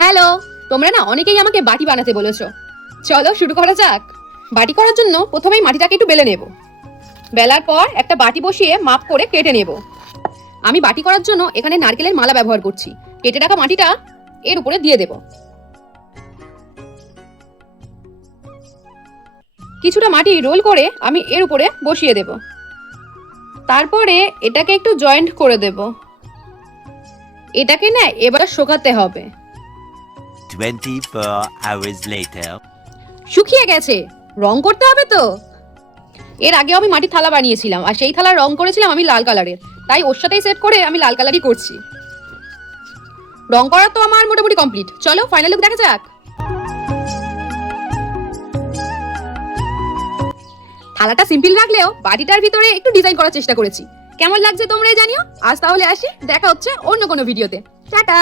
Hello, তোমরা না অনেকেই আমাকে বাটি বানাতে বলেছো। চলো শুরু করা যাক। বাটি করার জন্য প্রথমেই মাটিটাকে একটু বেলে নেব। বেলার পর একটা বাটি বসিয়ে মাপ করে কেটে নেব। আমি বাটি করার জন্য এখানে নারকেলের মালা ব্যবহার করছি। কেটে রাখা মাটিটা এর উপরে দিয়ে দেব। কিছুটা মাটি রোল করে আমি এর উপরে বসিয়ে দেব। তারপরে এটাকে একটু জয়েন্ট করে দেব। এটাকে না এবার শুকাতে হবে। 24 hours later. শুকিয়ে গেছে, রং করতে হবে তো। এর আগে আমি মাটির থালা বানিয়েছিলাম আর সেই থালার রং করেছিলাম আমি লাল কালারের, তাই ওর সাথেই সেট করে আমি লাল কালারই করছি। রং করা তো আমার মোটামুটি কমপ্লিট। চলো ফাইনাল লুক দেখা যাক। থালাটা সিম্পল রাখলেও বাটিটার ভিতরে একটু ডিজাইন করার চেষ্টা করেছি। কেমন লাগছে তোমরাই জানিও। আজ তাহলে আসি, দেখা হচ্ছে অন্য কোনো ভিডিওতে। টাটা।